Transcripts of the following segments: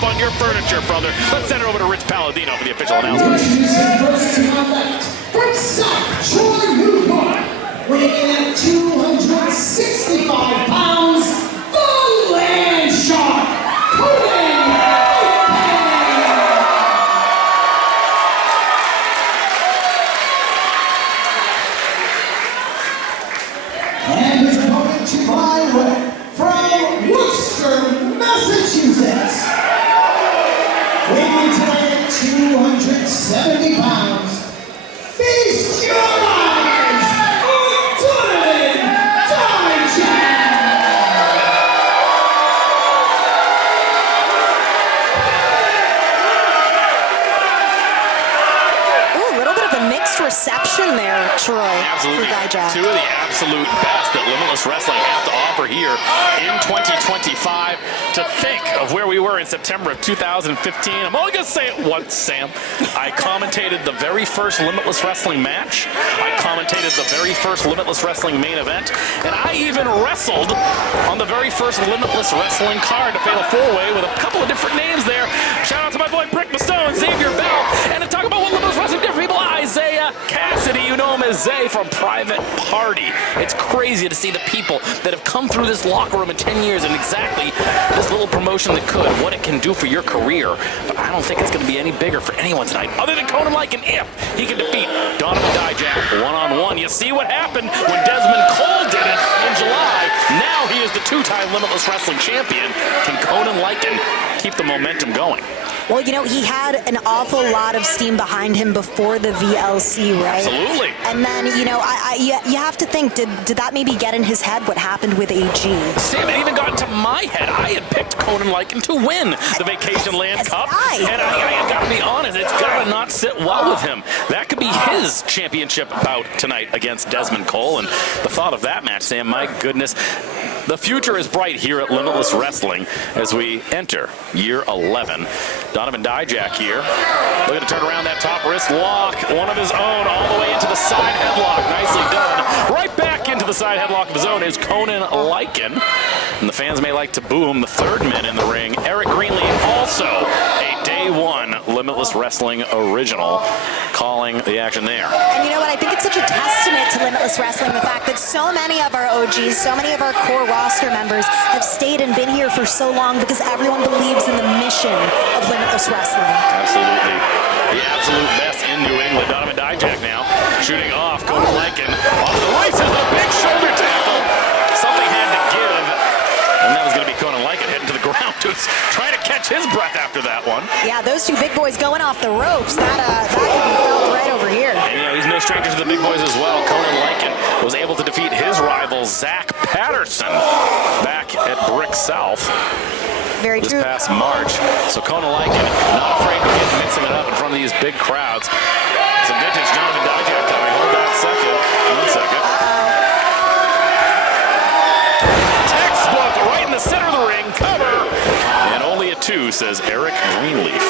up on your furniture, brother. Let's send it over to Rich Palladino for the official announcement. Weighing at 265 pounds, the Land Shark, Conan Lycan. And his opponent to my right, from Worcester, Massachusetts, weighing tonight at 270 pounds, feast your eyes! Donovan Dijak! Ooh, a little bit of a mixed reception there, Troy. Absolutely. For Dijak. Two of the absolute best that Limitless Wrestling have to offer here in 2025. To think of where we were in September of 2015. I'm only going to say it once, Sam. I commentated the very first Limitless Wrestling match. I commentated the very first Limitless Wrestling main event. And I even wrestled on the very first Limitless Wrestling card, a Fatal 4-Way, with a couple of different names there. Shout out to my boy Brick Mastone, Xavier Bell. And to talk about what Limitless Wrestling did for people, Isaiah Cassidy, you know him as Zay from Private Party. It's crazy to see the people that have come through this locker room in 10 years and exactly this little promotion that could, what it can do for your career. But I don't think it's going to be any bigger for anyone tonight, other than Conan Lycan, if he can defeat Donovan Dijak one-on-one. You see what happened when Desmond Cole did it in July. Now he is the two-time Limitless Wrestling champion. Can Conan Lycan keep the momentum going? Well, you know, he had an awful lot of steam behind him before the VLC, right? Absolutely. And then, you know, you have to think, did that maybe get in his head what happened with AG? Sam, it even got into my head. I had picked Conan Lycan to win the Vacation Land Cup. And I got to be honest, it's got to not sit well with him. That could be his championship bout tonight against Desmond Cole. And the thought of that match, Sam, my goodness. The future is bright here at Limitless Wrestling as we enter year 11. Donovan Dijak here, looking to turn around that top wrist lock, one of his own, all the way into the side headlock. Nicely done. Right back into the side headlock of his own is Conan Lycan. And the fans may like to boo him, the third man in the ring. Eric Greenleaf, also a Day One Limitless Wrestling original, calling the action there. And you know what? I think it's such a testament to Limitless Wrestling, the fact that so many of our OGs, so many of our core roster members have stayed and been here for so long because everyone believes in the mission of Limitless Wrestling. Absolutely. The absolute best in New England. Donovan Dijak now shooting off. Conan Lycan off the races. A big shoulder tackle. Something had to give. And that was going to be Conan Lycan heading to the ground, just trying to catch his breath after that one. Yeah, those two big boys going off the ropes. That could be felt right over here. And you know, he's no stranger to the big boys as well. Conan Lycan was able to defeat his rival, Zach Patterson, back at Brick South. Very this true. past March. So Conan Lycan not afraid to get mixing it up in front of these big crowds. Some vintage Donovan Dijak time. Hold that second. 1 second. Textbook right in the center of the ring. Cover. And only a 2, says Eric Greenleaf.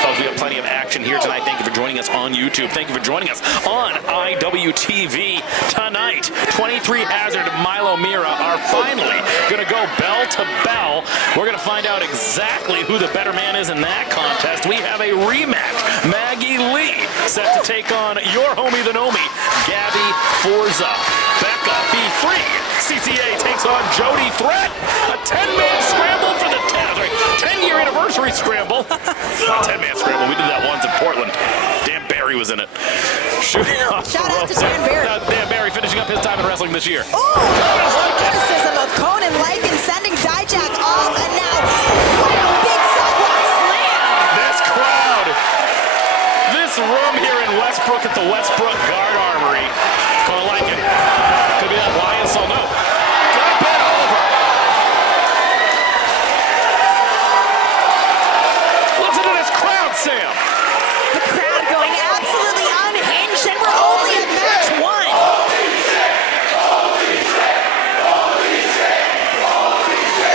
Folks, we have plenty of action here tonight. Thank you for joining us on YouTube. Thank you for joining us on IWTV tonight. 23 Hazard, Milo Mira are finally going to go bell to bell. We're going to find out exactly who the better man is in that contest. We have a rematch. Maggie Lee set to take on your homie, the Nomi, Gabby Forza. Becca B3. CCA takes on Jody Threat. A 10-man scramble for the 10-year anniversary scramble. 10-man scramble. We did that once in Portland. Dan Barry was in it. Shooting off Shout the out ropes. to Dan Barry. Dan Barry finishing up his time in wrestling this year. Oh, athleticism of Conan Lycan sending Dijak off, and now big sidewalk slam. This crowd, this room here in Westbrook at the Westbrook Guard Armory. Conan Lycan. Could be that Lion Soul. No. Got bent over. Listen to this crowd, Sam. The crowd going absolutely unhinged, and we're only at match 1.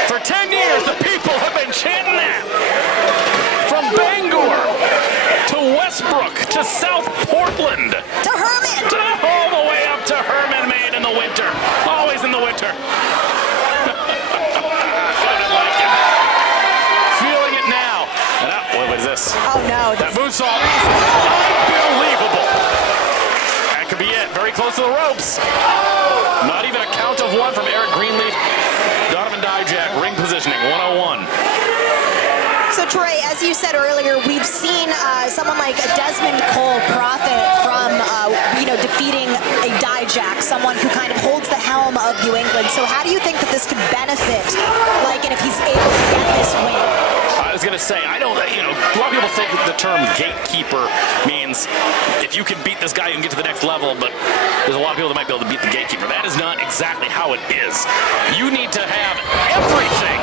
For 10 years, the people have been chanting that. From Bangor to Westbrook to South Portland. To Herman. All the way up to Herman, Maine in the winter. Always in the winter. Conan Lycan. Feeling it now. is. Not even a count of one from Eric Greenleaf. Donovan Dijak, ring positioning, 101. So, Troy, as you said earlier, we've seen someone like Desmond Cole profit from, defeating a Dijak, someone who kind of holds the helm of New England. So how do you think that this could benefit Lycan if he's able to get this win? I was going to say, a lot of people think the term gatekeeper means if you can beat this guy, you can get to the next level, but there's a lot of people that might be able to beat the gatekeeper. That is not exactly how it is. You need to have everything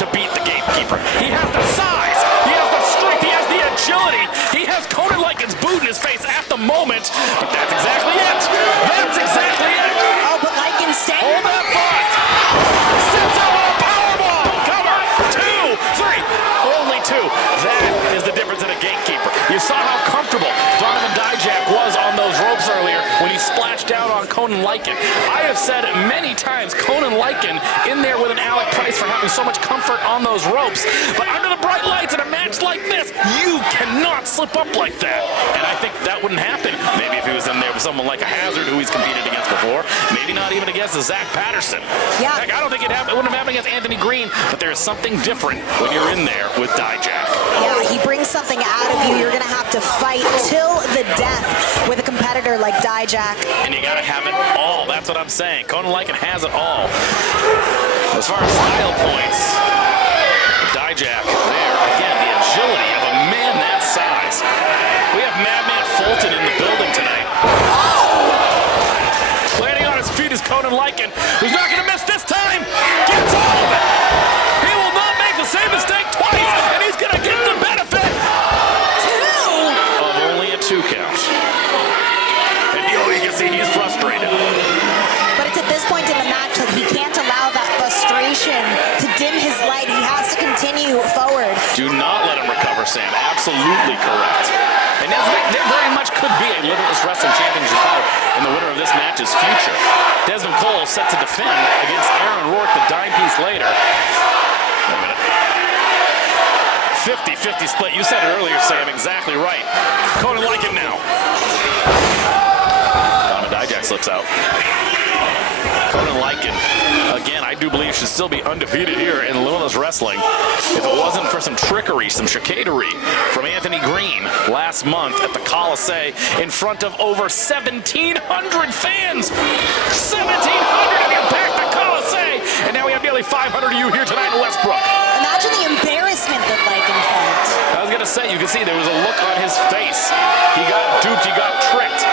to beat the gatekeeper. He has the size, he has the strength, he has the agility, he has Conan Lycan's boot in his face at the moment, but that's exactly it. That's exactly it. Oh, but Lycan staying. Hold that thought. Sits out on a powerbomb. Cover. 2, 3. Only 2. That is the difference in a gatekeeper. You saw how comfortable Donovan Dijak was on those ropes earlier when he splashed down on Conan Lycan. I have said many times, Conan Lycan in there with an Alec Price for having so much comfort on those ropes. But under the bright lights in a match like this, you cannot slip up like that. And I think that wouldn't happen. Maybe if he was in there with someone like a Hazard who he's competed against before. Maybe not even against a Zach Patterson. Yeah. Heck, I don't think it wouldn't have happened against Anthony Green, but there's something different when you're in there with Dijak. Yeah, he brings something out of you. You're going to have to fight till the death with a competitor like Dijak. And you got to have it all. That's what I'm saying. Conan Lycan has it all. As far as style points, Dijak there. Again, the agility of a man that size. We have Madman Fulton in the building tonight. Landing on his feet is Conan Lycan, who's not going to miss this time. Gets all of it. He will not make the same mistake twice, and he's going to get the benefit of only a 2 count. And you can see he's frustrated. But it's at this point in the match that he can't allow that frustration to dim his light. He has to continue forward. Do not let him recover, Sam. Absolutely correct. And there very much could be a Limitless Wrestling Championship bout in the winner of this match's future. Desmond Cole set to defend against Aaron Rourke the dime piece later. Wait a minute. 50-50 split. You said it earlier, Sam. Exactly right. Conan Lycan now. Donovan Dijak slips out. Conan Lycan, again, I do believe should still be undefeated here in Limitless Wrestling. If it wasn't for some trickery, some chicanery from Anthony Green last month at the Coliseum in front of over 1,700 fans. 1,700 of you packed the Coliseum, and now we have nearly 500 of you here tonight in Westbrook. Imagine the embarrassment that Lycan felt. I was going to say, you can see there was a look on his face. He got duped, he got tricked.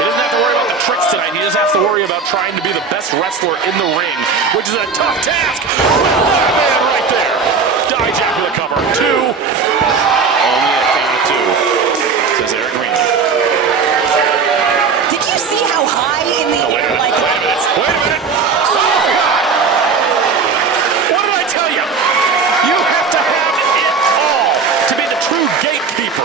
He doesn't have to worry about the tricks tonight. He just has to worry about trying to be the best wrestler in the ring, which is a tough task. Well done, man, right there. Dijak with a cover. 2. Only a count of 2, says Eric Green. Did you see how high in the air Lycan was? Wait a minute. Oh, God. What did I tell you? You have to have it all to be the true gatekeeper.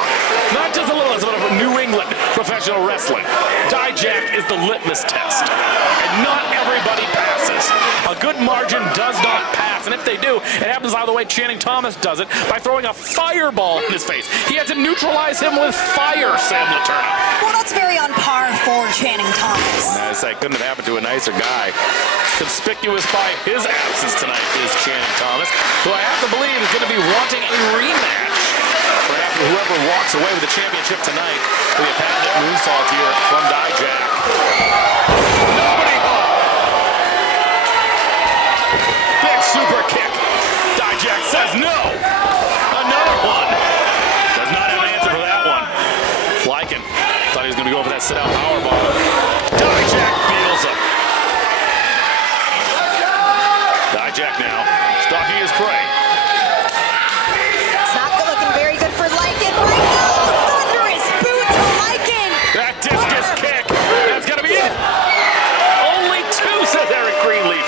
Not just a little, but of New England professional wrestling. Dijak is the litmus test, and not everybody passes. A good margin does not pass, and if they do, it happens by the way Channing Thomas does it, by throwing a fireball in his face. He had to neutralize him with fire, Sam Laterna. Well, that's very on par for Channing Thomas. I say, couldn't have happened to a nicer guy. Conspicuous by his absence tonight is Channing Thomas, who I have to believe is going to be wanting a rematch. Perhaps whoever walks away with the championship tonight will be a patented moonsault here from Dijak. Nobody home. Big super kick. Dijak says no. Another one. Does not have an answer for that one. Lycan thought he was going to go for that sit-out powerbomb. Dijak feels him. Dijak now stalking his prey. It's not looking very good for Lycan right now. Thunderous boot to Lycan. That discus kick. That's going to be it. Only 2, says Eric Greenleaf.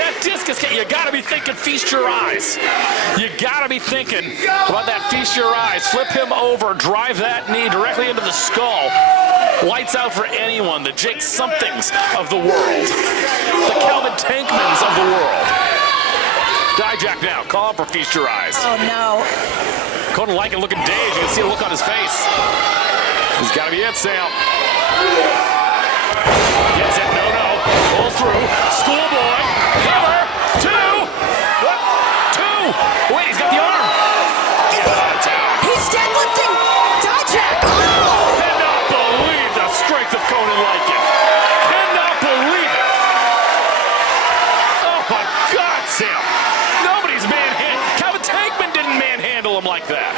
That discus kick. You got to be thinking feast your eyes. You got to be thinking about that feast your eyes. Flip him over. Drive that knee directly into the skull. Lights out for anyone. The Jake Somethings of the world. The Calvin Tankmans of the world. Dijak now. Call up for feast your eyes. Oh, no. Conan Lycan looking dazed. You can see the look on his face. He's got to be it, Sam. Yeah. That's it. No. Pulls through. Schoolboy. Cover. 2. What? 2. Wait, he's got the arm. He's out of town. He's deadlifting Dijak. Oh! Cannot believe the strength of Conan Lycan. Cannot believe it. Oh my God, Sam. Nobody's Kevin Tankman didn't manhandle him like that.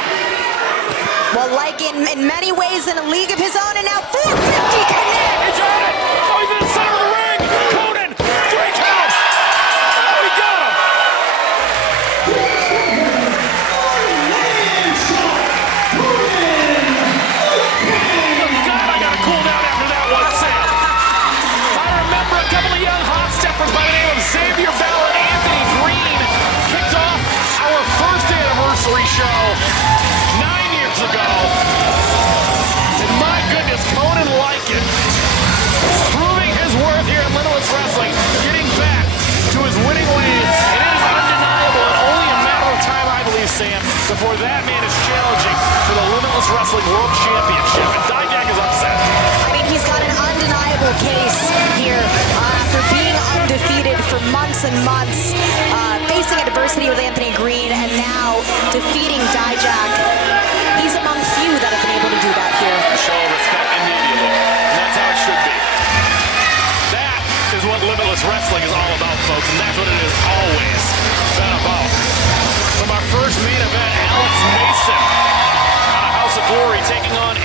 Well, Lycan in many ways in a league of his own, and now 450 connects. He's at it. Oh, he's in the center of the ring. Conan, 3 count. Oh, he got him. God, I got to cool down after that one, Sam. I remember a couple of young hot steppers by the name of Xavier Bell and Anthony Green kicked off our first anniversary show 9 years ago. And my goodness, Conan Lycan proving his worth here in Limitless Wrestling, getting back to his winning ways. It is undeniable and only a matter of time, I believe, Sam, before that man is challenging for the Limitless Wrestling World Championship. And Dijak is upset. I mean, he's got an undeniable case here after being undefeated for months and months, facing adversity with Anthony Green, and now defeating Dijak. He's among few that have been able to do that here. Show respect immediately. And that's how it should be. That is what Limitless Wrestling is all about, folks, and that's what it has always been about. From our first main event, Alex Mason out of House of Glory taking on